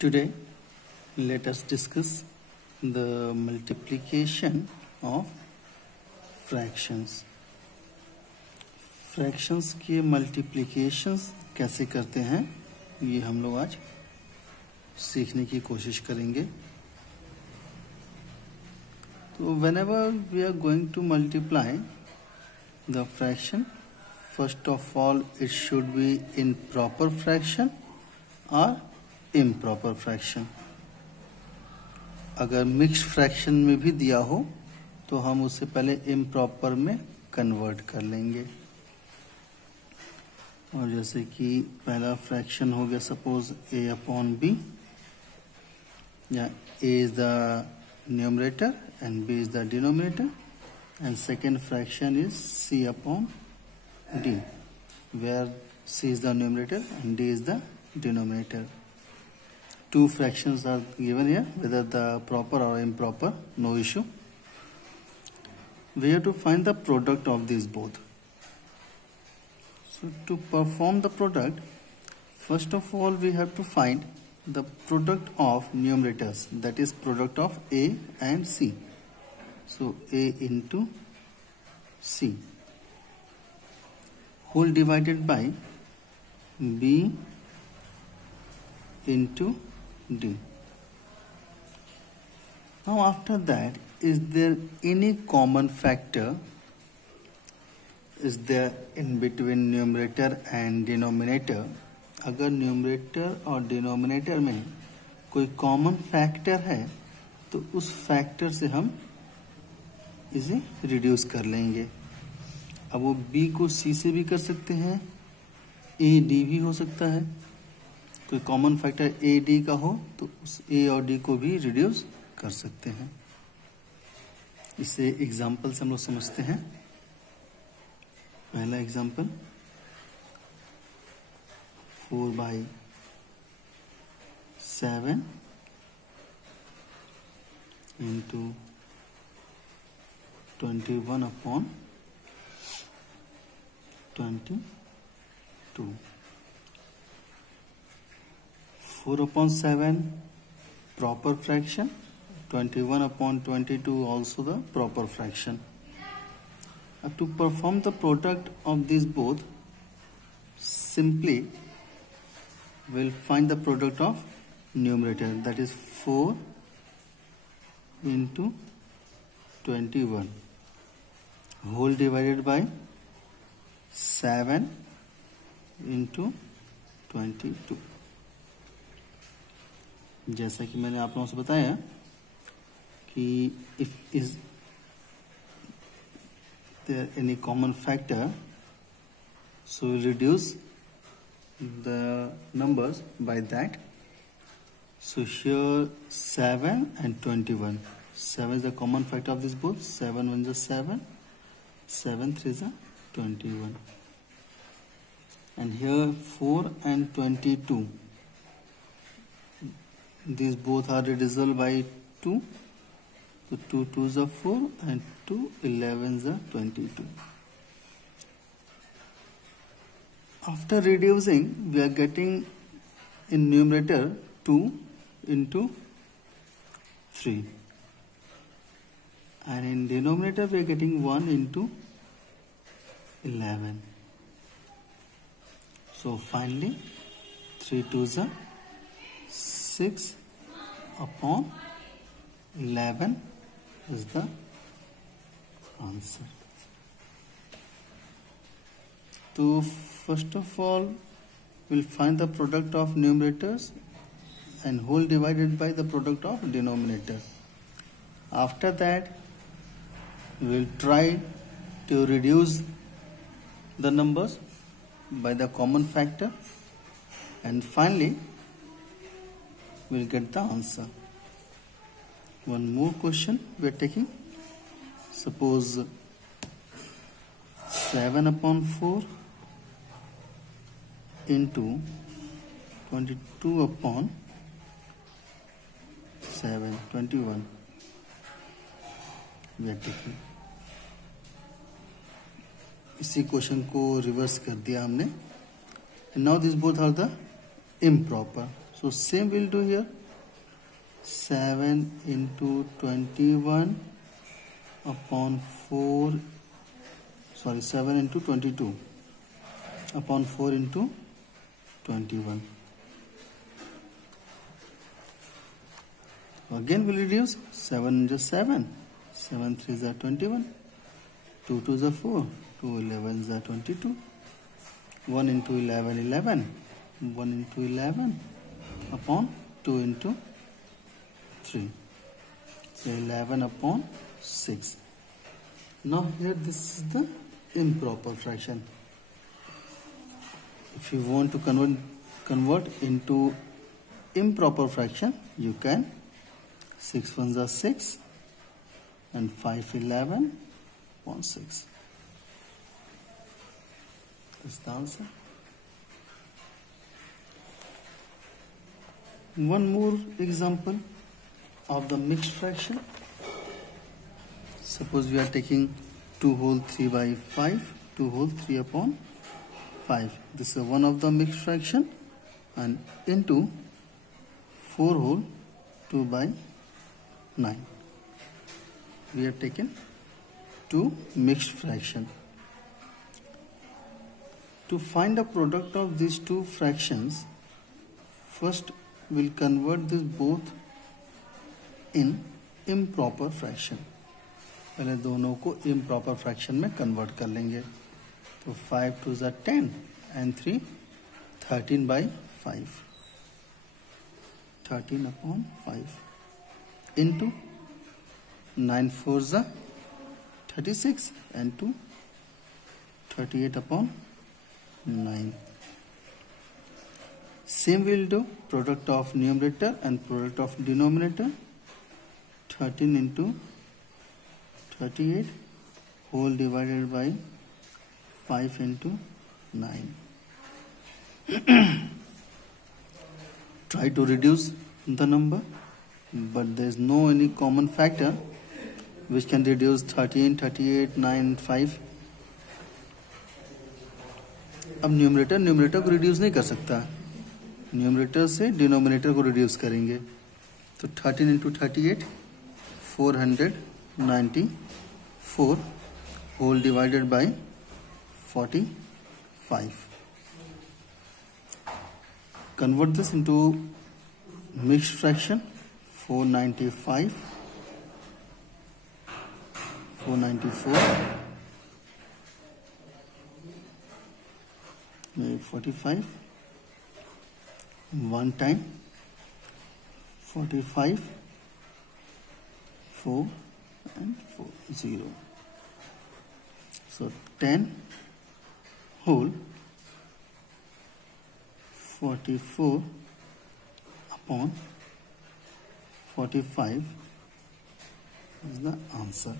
Today, let us discuss the multiplication of fractions. Fractions के multiplications कैसे करते हैं ये हम लोग आज सीखने की कोशिश करेंगे. तो whenever we are going to multiply the fraction, first of all it should be in proper fraction or improper fraction. अगर मिक्स्ड फ्रैक्शन में भी दिया हो तो हम उससे पहले इम्प्रॉपर में कन्वर्ट कर लेंगे. और जैसे कि पहला फ्रैक्शन हो गया सपोज a अपॉन b, या a is the numerator and b is the denominator, and second fraction is c upon d, where c is the numerator and d is the denominator. Two fractions are given here, whether the proper or improper, no issue. We have to find the product of these both. So to perform the product, first of all we have to find the product of numerators, that is product of a and c. So a into c whole divided by b into d. Now after that, is there any common factor is there in between numerator and denominator? अगर numerator और denominator में कोई common factor है तो उस factor से हम इसे रिड्यूस कर लेंगे. अब वो b को c से भी कर सकते हैं, a d भी हो सकता है. कोई कॉमन फैक्टर a d का हो तो उस a और d को भी रिड्यूस कर सकते हैं. इसे एग्जाम्पल से हम लोग समझते हैं. पहला example 4/7 into 21 upon 22. 4 upon 7 proper fraction, 21 upon 22 also the proper fraction. To perform the product of these both, simply we'll find the product of numerator, that is 4 into 21 whole divided by 7 into 22. जैसा कि मैंने आप लोगों से बताया कि if is there any common factor, so we'll reduce the numbers by that. So here 7 and 21. 7 is the common factor of this both. 7 1 is 7, 7 3 is 21. And here 4 and 22. These both are divisible by 2. So 2 2s are 4 and 2 11s are 22. After reducing, we are getting in numerator 2 into 3. And in denominator, we are getting 1 into 11. So finally, 3 2s are 6 upon 11 is the answer. So first of all, we'll find the product of numerators and whole divided by the product of denominator. After that, we'll try to reduce the numbers by the common factor, and finally we'll get the answer. One more question we are taking. Suppose 7 upon 4 into 22 upon 7, 21 we are taking. इसी question को reverse कर दिया हमने. Now these both are the improper. So same we'll do here. 7 into 21 upon 4, sorry, 7 into 22 upon 4 into 21. Again we'll reduce. 7 is 7, 7 3s are 21, 2 2s are 4, 2 11s are 22, 1 into 11 11, 1 into 11 upon 2 into 3, so 11 upon 6. Now here this is the improper fraction. If you want to convert into improper fraction, you can. 6 ones are 6 and 5 11 upon 6. That's the answer. One more example of the mixed fraction. Suppose we are taking 2 whole 3 by 5, 2 whole 3 upon 5. This is one of the mixed fraction, and into 4 whole 2 by 9. We have taken 2 mixed fraction. To find the product of these 2 fractions, first we'll convert this both in improper fraction. पहले दोनों को improper fraction में convert कर लेंगे. तो 5 2s are 10 and 3 13 by 5. 13 upon 5 into 9 4s are 36 and 2 38 upon 9. Same we'll do product of numerator and product of denominator. 13 into 38 whole divided by 5 into 9. Try to reduce the number, but there is no any common factor which can reduce 13, 38, 9, 5. अब numerator को reduce नहीं कर सकता, numerator से denominator को reduce करेंगे. तो 13 into 38 494 whole divided by 45. Convert this into mixed fraction. 495, 494, maybe 45. One time 45, 4 and 4 0. So 10 whole 44 upon 45 is the answer.